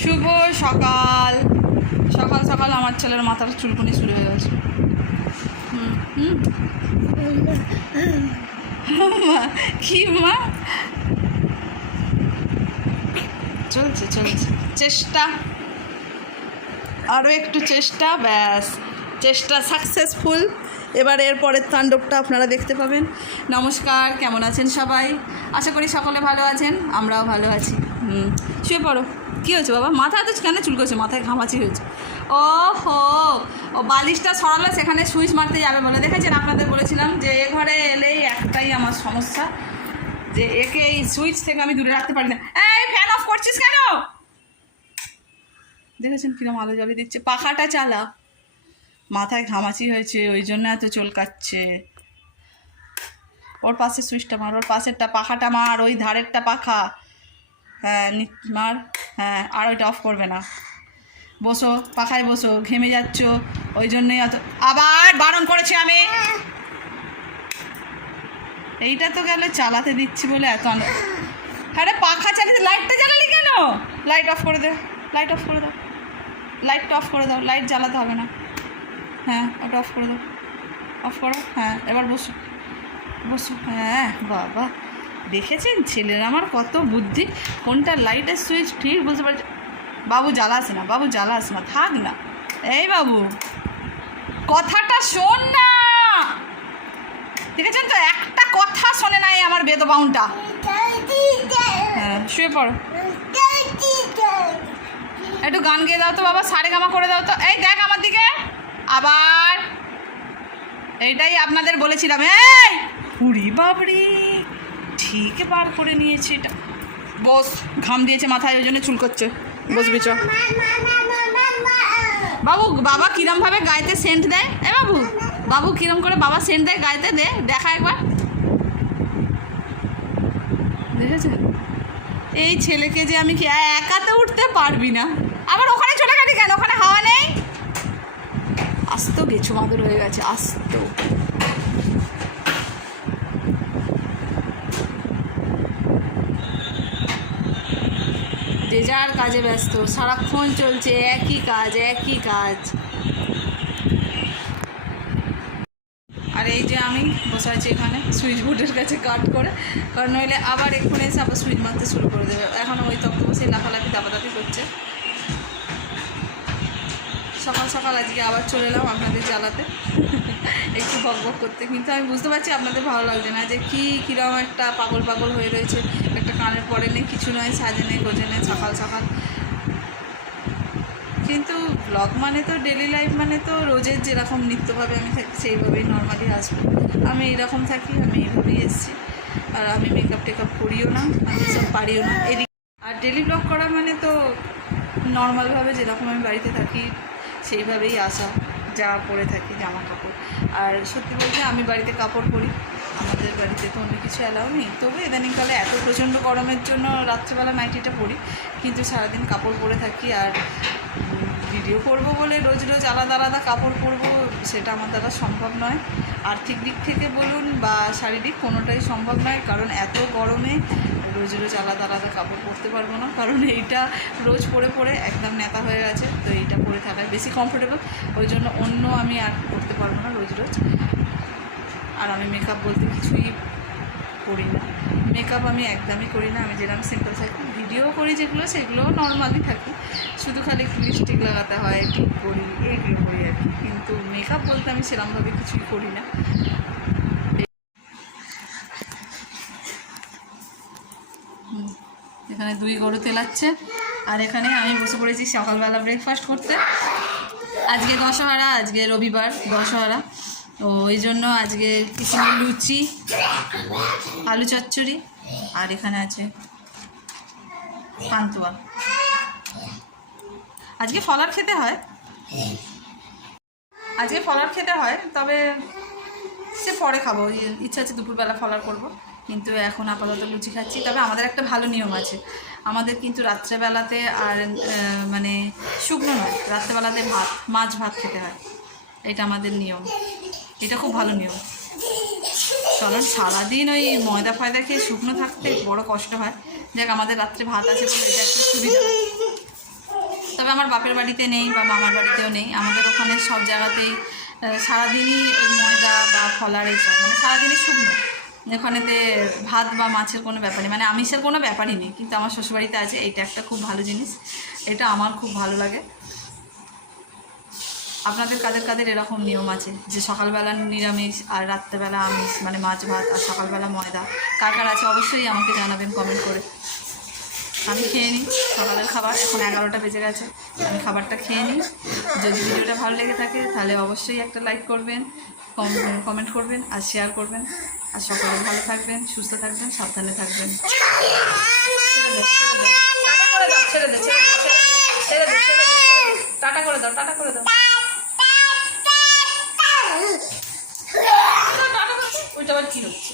শুভ সকাল। সকাল সকাল আমার ছেলের মাথার চুলকুনি শুরু হয়ে গেছে। কি মা? চলছে চলছে চেষ্টা, আরও একটু চেষ্টা, ব্যাস চেষ্টা সাকসেসফুল। এবার এরপরের তাণ্ডবটা আপনারা দেখতে পাবেন। নমস্কার, কেমন আছেন সবাই? আশা করি সকলে ভালো আছেন, আমরাও ভালো আছি। শুয়ে পড়ো। কী হয়েছে বাবা? মাথা তো কেন চুলকোছে? মাথায় ঘামাচি হয়েছে। ও হো, ও বালিশটা সরালে সেখানে সুইচ মারতে যাবে বলে। দেখেছেন, আপনাদের বলেছিলাম যে এ ঘরে এলেই একটাই আমার সমস্যা, যে একে এই সুইচ থেকে আমি দূরে রাখতে পারি না। এই ফ্যান অফ করছিস কেন? দেখেছেন কিরম আলো জ্বালিয়ে দিচ্ছে। পাখাটা চালা। মাথায় ঘামাচি হয়েছে, ওই জন্য এত চুলকাচ্ছে। ওর পাশে সুইচটা মার, ওর পাশেরটা পাখাটা মার, ওই ধারেরটা পাখা। হ্যাঁ মার, হ্যাঁ। আর ওইটা অফ করবে না। বসো, পাখায় বসো, ঘেমে যাচ্ছ, ওই জন্যই এত। আবার বারণ করেছি আমি। এইটা তো গেলে চালাতে দিচ্ছি বলে এত। হ্যাঁ রে, পাখা চালিয়ে লাইটটা জ্বালালি কেন? লাইট অফ করে দে, লাইট অফ করে দাও, লাইটটা অফ করে দাও। লাইট জ্বালাতে হবে না। হ্যাঁ, ওটা অফ করে দাও, অফ করো। হ্যাঁ, এবার বসো বসো। হ্যাঁ বাবা, দেখেছেন ছেলের আমার কত বুদ্ধি। কোনটা লাইটের সুইচ ঠিক বুঝতে পারছি। বাবু জ্বালাস না, বাবু জ্বালাস না, থাক না। এই বাবু, কথাটা শোন না। দেখেছেন তো, একটা কথা শোনে নাই আমার বেদবাউনটা। হ্যাঁ, শুয়ে পড়ো। একটু গান গেয়ে দাও তো বাবা, সারেগামা করে দাও তো। এই দেখ আমার দিকে আবার। এইটাই আপনাদের বলেছিলাম। এই উড়ি বাবরি, ঠিক বার করে নিয়েছি এটা। বস, ঘাম দিয়েছে মাথায়, ওই জন্য চুল করছে। বসবি চ। বাবু, বাবা কিরমভাবে গায়েতে সেন্ট দেয়। এ বাবু, বাবু কিরম করে বাবা সেন্ট দেয় গায়েতে, দে দেখা একবার। দেখেছেন, এই ছেলেকে যে আমি কি একাতে উঠতে পারবি না। আবার ওখানে চলে গেলি কেন? ওখানে হাওয়া নেই। আস্ত গেছু মাদুর হয়ে গেছে, আস্ত। যে যার কাজে ব্যস্ত, সারাক্ষণ চলছে একই কাজ একই কাজ। আর এই যে আমি বসে আছি এখানে সুইচ বোর্ডের কাছে কাট করে, কারণ নইলে আবার এক্ষুনি এসে আবার সুইচ মারতে শুরু করে দেবে। এখন ওই তক্ত বসে লাফালাফি দাপাদাপি করছে। সকাল সকাল আজকে আবার চলে এলাম আপনাদের জ্বালাতে, একটু বক বক করতে। কিন্তু আমি বুঝতে পারছি আপনাদের ভালো লাগছে না, যে কীরকম একটা পাগল পাগল হয়ে রয়েছে। একটা কানের পরে নেই, কিছু নয়, সাজে নেই, গোজে নেই, সকাল সকাল। কিন্তু ব্লগ মানে তো ডেলি লাইফ, মানে তো রোজের যেরকম নিত্যভাবে আমি থাকি সেইভাবেই নর্মালি আসবো। আমি এইরকম থাকি, আমি এইভাবেই এসেছি। আর আমি মেকআপ টেকআপ করিও না, আমি সব পারিও না এদিকে। আর ডেলি ব্লগ করা মানে তো নর্মালভাবে যেরকম আমি বাড়িতে থাকি সেইভাবেই আসা, যা পরে থাকি জামা কাপড়। আর সত্যি বলতে আমি বাড়িতে কাপড় পরি, আমাদের বাড়িতে তো অন্য কিছু অ্যালাউ নেই। তবে ইদানিংকালে এত প্রচণ্ড গরমের জন্য রাত্রিবেলা নাইটিটা পরি, কিন্তু সারাদিন কাপড় পরে থাকি। আর ভিডিও করব বলে রোজ রোজ আলাদা আলাদা কাপড় পরবো, সেটা আমার দ্বারা সম্ভব নয়। আর্থিক দিক থেকে বলুন বা শারীরিক, কোনোটাই সম্ভব নয়। কারণ এত গরমে রোজ রোজ আলাদা আলাদা কাপড় পরতে পারবো না, কারণ এইটা রোজ পরে পরে একদম নেতা হয়ে গেছে। তো এইটা পরে থাকায় বেশি কমফোর্টেবল, ওই জন্য অন্য আমি আর করতে পারবো না রোজ রোজ। আর আমি মেকআপ বলতে কিছুই করি না, মেকআপ আমি একদমই করি না। আমি যেরকম সিম্পল থাকি, ভিডিও করি যেগুলো সেগুলোও নর্মালি থাকি, শুধু খালি একটু লিপস্টিক লাগাতে হয়, টিপ করি, এইগুলো করি আর কি। কিন্তু মেকআপ বলতে আমি সেরকমভাবে কিছুই করি না। এখানে 2 গরু তেলাচ্ছে, আর এখানে আমি বসে পড়েছি সকালবেলা ব্রেকফাস্ট করতে। আজকে দশহরা, আজকে রবিবার দশহরা, তো ওই জন্য আজকে কিছু লুচি, আলু চচ্চড়ি, আর এখানে আছে পান্তুয়া। আজকে ফলার খেতে হয়, আজকে ফলার খেতে হয়, তবে সে পরে খাবো। ইচ্ছা আছে দুপুরবেলা ফলার করবো, কিন্তু এখন আপাতত লুচি খাচ্ছি। তবে আমাদের একটা ভালো নিয়ম আছে, আমাদের কিন্তু রাত্রেবেলাতে আর মানে শুকনো নয়, রাত্রেবেলাতে ভাত, মাছ ভাত খেতে হয়। এটা আমাদের নিয়ম, এটা খুব ভালো নিয়ম। কারণ সারাদিন ওই ময়দা ফয়দা খেয়ে শুকনো থাকতে বড় কষ্ট হয়। যাক, আমাদের রাত্রে ভাত আছে বলে এটা একটা সুবিধা। তবে আমার বাপের বাড়িতে নেই বা মামার বাড়িতেও নেই। আমাদের ওখানে সব জায়গাতেই সারাদিনই ওই ময়দা বা ফলার এইসব, মানে সারাদিনই শুকনো। ওখানেতে ভাত বা মাছের কোনো ব্যাপার নেই, মানে আমিষের কোনো ব্যাপারই নেই। কিন্তু আমার শ্বশুরবাড়িতে আছে, এইটা একটা খুব ভালো জিনিস, এটা আমার খুব ভালো লাগে। আপনাদের কাদের কাদের এরকম নিয়ম আছে যে সকালবেলা নিরামিষ আর রাত্রেবেলা আমিষ, মানে মাছ ভাত, আর সকালবেলা ময়দা? কার কার আছে অবশ্যই আমাকে জানাবেন কমেন্ট করে। আমি খেয়ে নিই সকালের খাবার, এখন 11টা বেজে গেছে, আমি খাবারটা খেয়ে নিই। যদি ভিডিওটা ভালো লেগে থাকে তাহলে অবশ্যই একটা লাইক করবেন, কমেন্ট করবেন আর শেয়ার করবেন। আর সকলে ভালো থাকবেন, সুস্থ থাকবেন, সাবধানে থাকবেন। টাটা করে দাও, টাটা করে দাও। ওইটা আবার কি হচ্ছে?